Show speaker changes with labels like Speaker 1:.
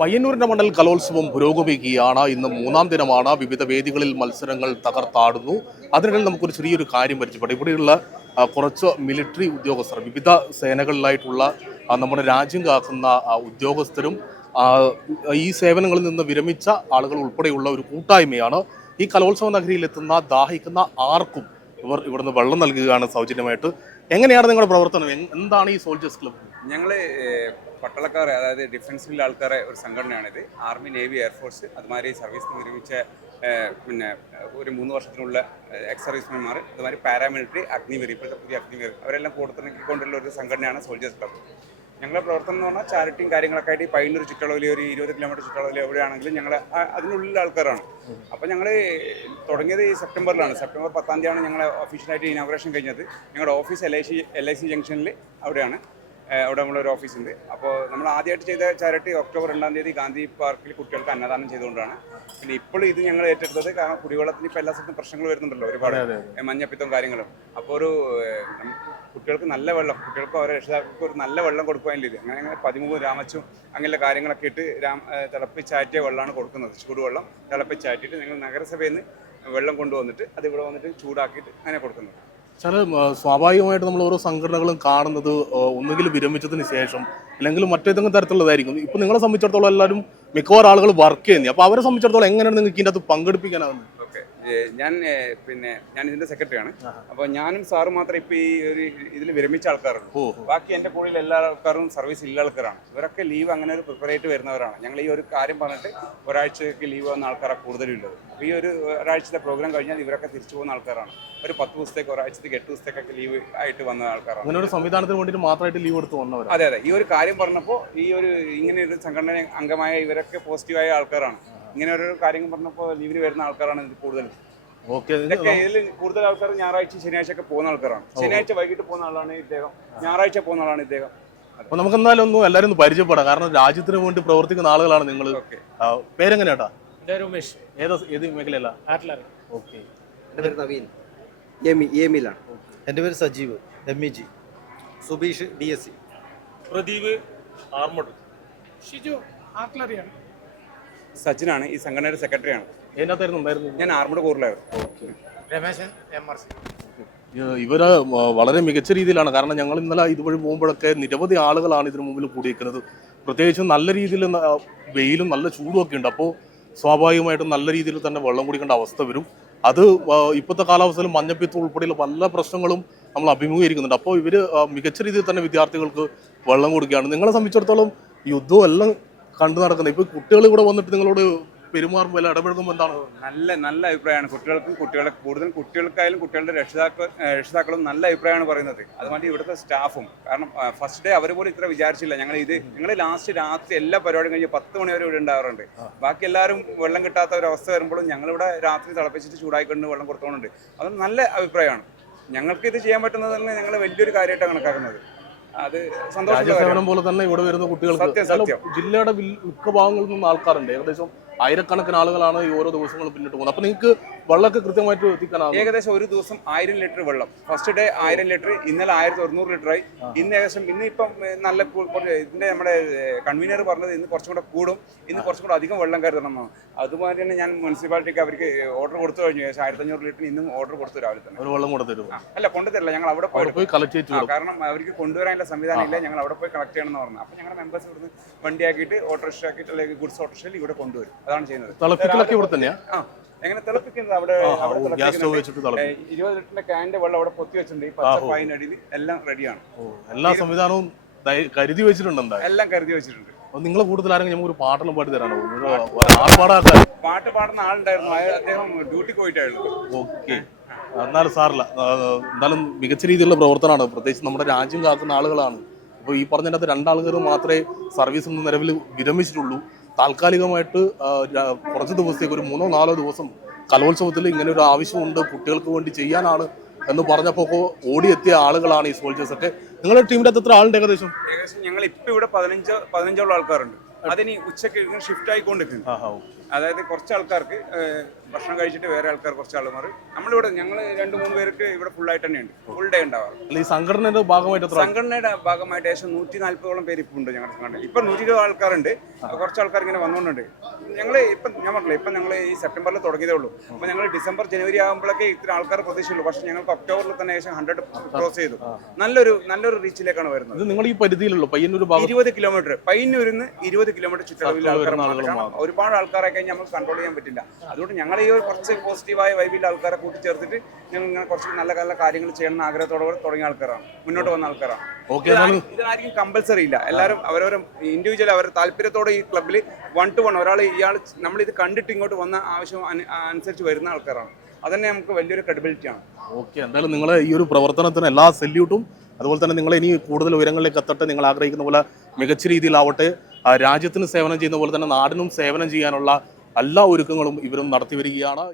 Speaker 1: പയ്യന്നൂരിന്റെ മണ്ഡൽ കലോത്സവം പുരോഗമിക്കുകയാണ്. ഇന്ന് മൂന്നാം ദിനമാണ്. വിവിധ വേദികളിൽ മത്സരങ്ങൾ തകർത്താടുന്നു. അതിനിടയിൽ നമുക്കൊരു ചെറിയൊരു കാര്യം പരിചയപ്പെടാം. ഇവിടെയുള്ള കുറച്ച് മിലിറ്ററി ഉദ്യോഗസ്ഥർ വിവിധ സേനകളിലായിട്ടുള്ള നമ്മുടെ രാജ്യം കാക്കുന്ന ഉദ്യോഗസ്ഥരും ഈ സേവനങ്ങളിൽ നിന്ന് വിരമിച്ച ആളുകൾ ഉൾപ്പെടെയുള്ള ഒരു കൂട്ടായ്മയാണ്. ഈ കലോത്സവ നഗരിയിലെത്തുന്ന ദാഹിക്കുന്ന ആർക്കും ഇവർ ഇവിടുന്ന് വെള്ളം നൽകുകയാണ് സൗജന്യമായിട്ട്. എങ്ങനെയാണ് നിങ്ങളുടെ പ്രവർത്തനം? എന്താണ് ഈ സോൾജേഴ്സ് ക്ലബ്ബ്
Speaker 2: ഞങ്ങൾ പട്ടാളക്കാരെ അതായത് ഡിഫൻസിലുള്ള ആൾക്കാരെ ഒരു സംഘടനയാണിത്. ആർമി നേവി എയർഫോഴ്സ് അതുമാതിരി സർവീസ് ഏഹ്, പിന്നെ ഒരു മൂന്ന് വർഷത്തിനുള്ള എക്സ് സർവീസ്മാൻമാർ അതുമാതിരി പാരാമിലിറ്ററി അഗ്നിവീർ ഇപ്പോഴത്തെ പുതിയ അഗ്നിവീർ. അവരെല്ലാം കൂട്ടത്തിണക്കിക്കൊണ്ടുള്ള ഒരു സംഘടനയാണ് സോൾജേഴ്സ് ക്ലബ്ബ് ഞങ്ങളുടെ പ്രവർത്തനം എന്ന് പറഞ്ഞാൽ ചാരിറ്റിയും കാര്യങ്ങളൊക്കെ ആയിട്ട് ഈ പയ്യന്നൂർ ചുറ്റളവിൽ ഒരു ഇരുപത് കിലോമീറ്റർ ചുറ്റളവിൽ എവിടെയാണെങ്കിലും ഞങ്ങൾ അതിനുള്ളിൽ ആൾക്കാരാണ്. അപ്പോൾ ഞങ്ങൾ തുടങ്ങിയത് ഈ സെപ്റ്റംബറിലാണ്. സെപ്റ്റംബർ പത്താം തീയതിയാണ് ഞങ്ങൾ ഒഫീഷ്യലായിട്ട് ഇനോഗ്രേഷൻ കഴിഞ്ഞത്. ഞങ്ങളുടെ office L I C L I C ജംഗ്ഷനിൽ അവിടെയാണ്. അവിടെ നമ്മളൊരു ഓഫീസുണ്ട്. അപ്പോൾ നമ്മൾ ആദ്യമായിട്ട് ചെയ്ത ചാരിറ്റി ഒക്ടോബർ രണ്ടാം തീയതി ഗാന്ധി പാർക്കിൽ കുട്ടികൾക്ക് അന്നദാനം ചെയ്തുകൊണ്ടാണ്. പിന്നെ ഇപ്പോൾ ഇത് ഞങ്ങൾ ഏറ്റെടുത്തത് കാരണം കുടിവെള്ളത്തിന് ഇപ്പോൾ എല്ലാ സ്ഥലത്തും പ്രശ്നങ്ങൾ വരുന്നുണ്ടല്ലോ ഒരുപാട്. മഞ്ഞപ്പിത്തവും കാര്യങ്ങളും. അപ്പോൾ ഒരു കുട്ടികൾക്ക് നല്ല വെള്ളം കുട്ടികൾക്ക് അവരെ രക്ഷിതാക്കൾക്ക് ഒരു നല്ല വെള്ളം കൊടുക്കാൻ ഇത്. അങ്ങനെ അങ്ങനെ പതിമൂന്ന് രാമച്ചും അങ്ങനെയുള്ള കാര്യങ്ങളൊക്കെ ഇട്ട് രാം തിളപ്പിച്ചാറ്റിയ വെള്ളമാണ് കൊടുക്കുന്നത്. ചൂടുവെള്ളം തിളപ്പിച്ചാറ്റിയിട്ട് ഞങ്ങൾ നഗരസഭയിൽ നിന്ന് വെള്ളം കൊണ്ടുവന്നിട്ട് അത് ഇവിടെ വന്നിട്ട് ചൂടാക്കിയിട്ട് അങ്ങനെ കൊടുക്കുന്നത്
Speaker 1: ചില സ്വാഭാവികമായിട്ട് നമ്മൾ ഓരോ സംഘടനകളും കാണുന്നത് ഒന്നുകിൽ വിരമിച്ചതിന് ശേഷം അല്ലെങ്കിൽ മറ്റേതെങ്കിലും തരത്തിലുള്ളതായിരിക്കും. ഇപ്പൊ നിങ്ങളെ സംബന്ധിച്ചിടത്തോളം എല്ലാവരും മിക്കവാറും ആളുകൾ വർക്ക് ചെയ്യുന്നത് അപ്പൊ അവരെ സംബന്ധിച്ചിടത്തോളം എങ്ങനെയാണ് നിങ്ങൾക്ക് ഇതിനകത്ത്
Speaker 2: പങ്കെടുപ്പിക്കാനാകുന്നത് ഞാൻ പിന്നെ ഞാൻ ഇതിന്റെ സെക്രട്ടറിയാണ്. അപ്പോൾ ഞാനും സാറും മാത്രം ഇപ്പൊ ഈ ഒരു ഇതിൽ വിരമിച്ച
Speaker 1: ആൾക്കാരുണ്ട്.
Speaker 2: ബാക്കി എന്റെ കൂടെ എല്ലാ ആൾക്കാരും സർവീസ് ഇല്ല ആൾക്കാരാണ്. ഇവരൊക്കെ ലീവ് അങ്ങനെ ഒരു പ്രിപ്പയർ ആയിട്ട് വരുന്നവരാണ്. ഞങ്ങൾ ഈ ഒരു കാര്യം പറഞ്ഞിട്ട് ഒരാഴ്ചക്ക് ലീവ് വന്ന ആൾക്കാരാണ് കൂടുതലുള്ളത് അപ്പൊ ഈ ഒരു ഒരാഴ്ചത്തെ പ്രോഗ്രാം കഴിഞ്ഞാൽ ഇവരൊക്കെ തിരിച്ചു പോകുന്ന ആൾക്കാരാണ്. ഒരു പത്ത് ദിവസത്തേക്ക് ഒരാഴ്ചത്തേക്ക് എട്ട് ദിവസത്തേക്കൊക്കെ ലീവ് ആയിട്ട് വന്ന ആൾക്കാരാണ്.
Speaker 1: അങ്ങനെ ഒരു സംവിധാനത്തിന് വേണ്ടിയിട്ട് മാത്രമായിട്ട് ലീവ് എടുത്ത് വന്നവർ
Speaker 2: അതെ അതെ. ഈ ഒരു കാര്യം പറഞ്ഞപ്പോൾ ഈ ഒരു ഇങ്ങനെ ഒരു സംഘടന അംഗമായ ഇവരൊക്കെ പോസിറ്റീവായ ആൾക്കാരാണ്. ഇങ്ങനെ ഓരോ കാര്യങ്ങൾ പറഞ്ഞപ്പോൾ ലീവിന് വരുന്ന ആൾക്കാരാണ് ഇത് കൂടുതലും ഇതൊക്കെ ഇതിൽ കൂടുതൽ ആൾക്കാർ ഞായറാഴ്ച ശനിയാഴ്ച ഒക്കെ പോകുന്ന ആൾക്കാരാണ്. ശനിയാഴ്ച വൈകിട്ട് പോകുന്ന ആളാണ് ഇദ്ദേഹം. ഞായറാഴ്ച പോകുന്ന ആളാണ് ഇദ്ദേഹം.
Speaker 1: അപ്പൊ നമുക്ക് എന്തായാലും ഒന്ന് എല്ലാവരും ഒന്ന് പരിചയപ്പെടാം. കാരണം രാജ്യത്തിന് വേണ്ടി പ്രവർത്തിക്കുന്ന ആളുകളാണ് നിങ്ങൾ പേരെങ്ങനെയാട്ടാ
Speaker 3: രമേശ്
Speaker 1: ഏതാ ഏത് മേഖലയല്ല
Speaker 3: എന്റെ
Speaker 1: ഓക്കെ.
Speaker 4: എന്റെ പേര് നവീൻ. എം ഇ എം ഇലാണ് എന്റെ പേര് Sajeev M E G. Subeesh D S C.
Speaker 3: Pradeep armed Shiju ആർട്ടിലറിയാണ്.
Speaker 2: സച്ചിനാണ് ഈ സംഘടനയുടെ സെക്രട്ടറിയാണ് ഞാൻ ആർമുടെ കൂറിലായിരുന്നു.
Speaker 3: Rameshan M R C.
Speaker 1: ഇവർ വളരെ മികച്ച രീതിയിലാണ്. കാരണം ഞങ്ങൾ ഇന്നലെ ഇതുവഴി പോകുമ്പോഴൊക്കെ നിരവധി ആളുകളാണ് ഇതിനു മുമ്പിൽ കൂടിയിരിക്കുന്നത് പ്രത്യേകിച്ചും നല്ല രീതിയിൽ വെയിലും നല്ല ചൂടും ഒക്കെ ഉണ്ട്. അപ്പോൾ സ്വാഭാവികമായിട്ടും നല്ല രീതിയിൽ തന്നെ വെള്ളം കുടിക്കേണ്ട അവസ്ഥ വരും. അത് ഇപ്പോഴത്തെ കാലാവസ്ഥയിൽ മഞ്ഞപ്പിത്തം ഉൾപ്പെടെയുള്ള പല പ്രശ്നങ്ങളും നമ്മൾ അഭിമുഖീകരിക്കുന്നുണ്ട്. അപ്പോൾ ഇവർ മികച്ച രീതിയിൽ തന്നെ വിദ്യാർത്ഥികൾക്ക് വെള്ളം കൊടുക്കുകയാണ്. നിങ്ങളെ സംബന്ധിച്ചിടത്തോളം യുദ്ധവും എല്ലാം കണ്ടു നടക്കുന്നത്. ഇപ്പൊ കുട്ടികൾ ഇവിടെ വന്നിട്ട് നിങ്ങളോട് പെരുമാറുമ്പോൾ എല്ലാം ഇടപഴകുമ്പോൾ എന്താണ്?
Speaker 2: നല്ല നല്ല അഭിപ്രായമാണ് കുട്ടികൾക്കും കുട്ടികളെ കൂടുതൽ കുട്ടികൾക്കായാലും കുട്ടികളുടെ രക്ഷിതാക്കൾ രക്ഷിതാക്കളും നല്ല അഭിപ്രായമാണ് പറയുന്നത്. അതുമാതിരി ഇവിടുത്തെ സ്റ്റാഫും കാരണം ഫസ്റ്റ് ഡേ അവർ പോലും ഇത്ര വിചാരിച്ചില്ല. ഞങ്ങൾ ഇത് ഞങ്ങൾ ലാസ്റ്റ് രാത്രി എല്ലാ പരിപാടിയും കഴിഞ്ഞ് പത്ത് മണി വരെ ഇവിടെ ഉണ്ടാവാറുണ്ട്. ബാക്കി എല്ലാവരും വെള്ളം കിട്ടാത്ത ഒരു അവസ്ഥ വരുമ്പോഴും ഞങ്ങളിവിടെ രാത്രി തിളപ്പിച്ചിട്ട് ചൂടായിക്കൊണ്ട് വെള്ളം കൊടുത്തോണ്ടുണ്ട് അത് നല്ല അഭിപ്രായമാണ്. ഞങ്ങൾക്ക് ഇത് ചെയ്യാൻ പറ്റുന്നത് തന്നെ ഞങ്ങൾ വലിയൊരു കാര്യമായിട്ടാണ് കണക്കാക്കുന്നത്. അത് സന്തോഷം
Speaker 1: രാജ്യസേവനം പോലെ തന്നെ ഇവിടെ വരുന്ന കുട്ടികൾക്ക്. ജില്ലയുടെ മിക്ക ഭാഗങ്ങളിൽ നിന്ന് ആൾക്കാരുണ്ട്. ഏകദേശം ആയിരക്കണക്കിന് ആളുകളാണ് ഈ ഓരോ ദിവസങ്ങളും പിന്നിട്ട് പോകുന്നത്. അപ്പൊ നിങ്ങൾക്ക് വെള്ളമൊക്കെ കൃത്യമായിട്ട് എത്തിക്കാനാകും
Speaker 2: ഏകദേശം ഒരു ദിവസം ആയിരം ലിറ്റർ വെള്ളം. ഫസ്റ്റ് ഡേ ആയിരം ലിറ്റർ ഇന്നലെ ആയിരത്തി ഒരുന്നൂറ് ലിറ്റർ ആയി. ഇന്ന് ഏകദേശം ഇന്ന് ഇപ്പം നല്ല ഇതിന്റെ നമ്മുടെ കൺവീനർ പറഞ്ഞത് ഇന്ന് കുറച്ചും കൂടെ കൂടും. ഇന്ന് കുറച്ചും കൂടെ അധികം വെള്ളം കരുതണം അതുപോലെ അതുമാതിരി തന്നെ ഞാൻ മുനിസിപ്പാലിറ്റിക്ക് അവർക്ക് ഓർഡർ കൊടുത്തു കഴിഞ്ഞു. ഏകദേശം ആയിരത്തി അഞ്ഞൂറ് ലിറ്റർ ഇന്നും ഓർഡർ കൊടുത്തു രാവിലെ തന്നെ.
Speaker 1: ഒരു വെള്ളം
Speaker 2: കൊടുത്തു അല്ല കൊണ്ടുതരില്ല. ഞങ്ങൾ അവിടെ പോയി
Speaker 1: കളക്ട് ചെയ്തു
Speaker 2: കാരണം അവർക്ക് കൊണ്ടുവരാനുള്ള സംവിധാനം ഇല്ല. ഞങ്ങൾ അവിടെ പോയി കളക്ട് ചെയ്യണമെന്ന് പറഞ്ഞു. അപ്പോൾ ഞങ്ങളുടെ മെമ്പേഴ്സ് ഇവിടുന്ന് വണ്ടിയാക്കിയിട്ട് ഓട്ടോറിക്ഷ ആക്കിയിട്ട് അല്ലെങ്കിൽ ഗുഡ്സ് ഓട്ടോറിക്ഷയിൽ ഇവിടെ കൊണ്ടുവരും. അതാണ് ചെയ്യുന്നത്.
Speaker 1: ഇവിടെ
Speaker 2: ആ. എങ്ങനെ തിളപ്പിക്കുന്നത് അവിടെ
Speaker 1: ഗ്യാസ് സ്റ്റവ് വെച്ചിട്ട്
Speaker 2: ഇരുപത് ലിറ്ററിന്റെ ക്യാന്റെ വെള്ളം അവിടെ പൊത്തി വെച്ചിട്ടുണ്ട്. ഈ പച്ച പായിനടിയിൽ എല്ലാം റെഡിയാണ്
Speaker 1: എല്ലാ സംവിധാനവും കരുതി വെച്ചിട്ടുണ്ട്
Speaker 2: എല്ലാം കരുതി വെച്ചിട്ടുണ്ട്.
Speaker 1: നിങ്ങളെ കൂടുതൽ ആരെങ്കിലും നമുക്ക് ഒരു പാട്ടെല്ലാം പാടി തരാനോ? ഒരു ആർപ്പാടാക്കാൻ
Speaker 2: പാട്ട് പാടുന്ന ആളുണ്ടായിരുന്നു. അദ്ദേഹം ഡ്യൂട്ടി പോയിട്ടായിരുന്നു.
Speaker 1: ഓക്കെ. എന്നാലും സാറില്ല എന്നാലും മികച്ച രീതിയിലുള്ള പ്രവർത്തനമാണ്. പ്രത്യേകിച്ച് നമ്മുടെ രാജ്യം കാക്കുന്ന ആളുകളാണ്. അപ്പോൾ ഈ പറഞ്ഞതിനകത്ത് രണ്ടാളുകൾ മാത്രമേ സർവീസിൽ നിന്ന് നിലവിൽ വിരമിച്ചിട്ടുള്ളൂ. താൽക്കാലികമായിട്ട് കുറച്ച് ദിവസത്തേക്ക് ഒരു മൂന്നോ നാലോ ദിവസം കലോത്സവത്തിൽ ഇങ്ങനെ ഒരു ആവശ്യമുണ്ട് കുട്ടികൾക്ക് വേണ്ടി ചെയ്യാനാണ് എന്ന് പറഞ്ഞപ്പോൾ ഓടിയെത്തിയ ആളുകളാണ് ഈ സോൾജേഴ്സ് ഒക്കെ. നിങ്ങളുടെ ടീമിന്റെ അത്ര എത്ര ആളുണ്ട് ഏകദേശം?
Speaker 2: ഏകദേശം ഞങ്ങൾ ഇപ്പൊ ഇവിടെ പതിനഞ്ച് പതിനഞ്ചോളം ആൾക്കാരുണ്ട്. അതിന് ഉച്ചയ്ക്ക് ഷിഫ്റ്റ് ആയിക്കൊണ്ടിരിക്കുന്നു. അതായത് കുറച്ച് ആൾക്കാർക്ക് ഭക്ഷണം കഴിച്ചിട്ട് വേറെ ആൾക്കാർ കുറച്ച് ആൾമാർ നമ്മളിവിടെ ഞങ്ങൾ രണ്ട് മൂന്ന് പേർക്ക് ഇവിടെ ഫുൾ ആയിട്ട് തന്നെയുണ്ട്. ഫുൾ ഡേ ഉണ്ടാവാറ്.
Speaker 1: ഈ സംഘടനയുടെ ഭാഗമായിട്ട്
Speaker 2: സംഘടനയുടെ ഭാഗമായിട്ട് ഏകദേശം നൂറ്റി നാല്പതോളം പേര് ഇപ്പോൾ ഉണ്ട് ഞങ്ങളുടെ സംഘടന. ഇപ്പം നൂറ്റി ഇരുപത് ആൾക്കാരുണ്ട് കുറച്ച് ആൾക്കാർ ഇങ്ങനെ വന്നുകൊണ്ടുണ്ട് ഞങ്ങൾ ഇപ്പം ഞാൻ പറഞ്ഞില്ല ഇപ്പം ഞങ്ങൾ ഈ സെപ്റ്റംബറിൽ തുടങ്ങിയതേ ഉള്ളൂ. അപ്പം ഞങ്ങൾ ഡിസംബർ ജനുവരി ആകുമ്പോഴൊക്കെ ഇത്ര ആൾക്കാർ പ്രതീക്ഷയുള്ളൂ പക്ഷേ ഞങ്ങൾക്ക് ഒക്ടോബറിൽ തന്നെ ഏകദേശം ഹൺഡ്രഡ് ക്രോസ് ചെയ്തു. നല്ലൊരു നല്ലൊരു റീച്ചിലേക്കാണ് വരുന്നത്.
Speaker 1: ഇത് നിങ്ങൾ ഈ പരിധിയിലുള്ളൂ പയ്യന്നൂർ
Speaker 2: ഇരുപത് കിലോമീറ്റർ പയ്യന്നൂരിൽ ഇരുപത് കിലോമീറ്റർ ചുറ്റളവിൽ ആൾക്കാർ. ഒരുപാട് ആൾക്കാരെ കഴിഞ്ഞ് നമുക്ക് കൺട്രോൾ ചെയ്യാൻ പറ്റില്ല. അതുകൊണ്ട് ഞങ്ങൾ ഈ ഒരു കുറച്ച് പോസിറ്റീവായ വൈബിൽ ആൾക്കാരെ കൂട്ടിച്ചേർത്തിട്ട് ഞങ്ങൾ ഇങ്ങനെ കുറച്ച് നല്ല നല്ല കാര്യങ്ങൾ ചെയ്യണമെന്ന് ആഗ്രഹത്തോടെ തുടങ്ങിയ ആൾക്കാരാണ്. മുന്നോട്ട് വന്ന ആൾക്കാരാണ്.
Speaker 1: ഓക്കെ
Speaker 2: ഇതാരും- ഇതായിരിക്കും കമ്പൽസറി ഇല്ല. എല്ലാവരും അവരവരെ ഇൻഡിവിജ്വൽ അവരുടെ താല്പര്യത്തോടെ ഈ ക്ലബ്ബിൽ വൺ ടു വൺ ഒരാൾ ഇയാൾ നമ്മളിത് കണ്ടിട്ട് ഇങ്ങോട്ട് വന്ന ആവശ്യം അനുസരിച്ച് വരുന്ന ആൾക്കാരാണ്. അതന്നെ നമുക്ക് വലിയൊരു ക്രെഡിബിലിറ്റിയാണ്
Speaker 1: ഓക്കെ എന്തായാലും നിങ്ങളെ ഈ ഒരു പ്രവർത്തനത്തിന് എല്ലാ സല്യൂട്ടും അതുപോലെ തന്നെ നിങ്ങൾ ഇനി കൂടുതൽ ഉയരങ്ങളിലേക്ക് എത്തട്ടെ നിങ്ങൾ ആഗ്രഹിക്കുന്ന പോലെ മികച്ച രീതിയിലാവട്ടെ. രാജ്യത്തിന് സേവനം ചെയ്യുന്ന പോലെ തന്നെ നാടിനും സേവനം ചെയ്യാനുള്ള എല്ലാ ഒരുക്കങ്ങളും ഇവരും നടത്തി വരികയാണ്.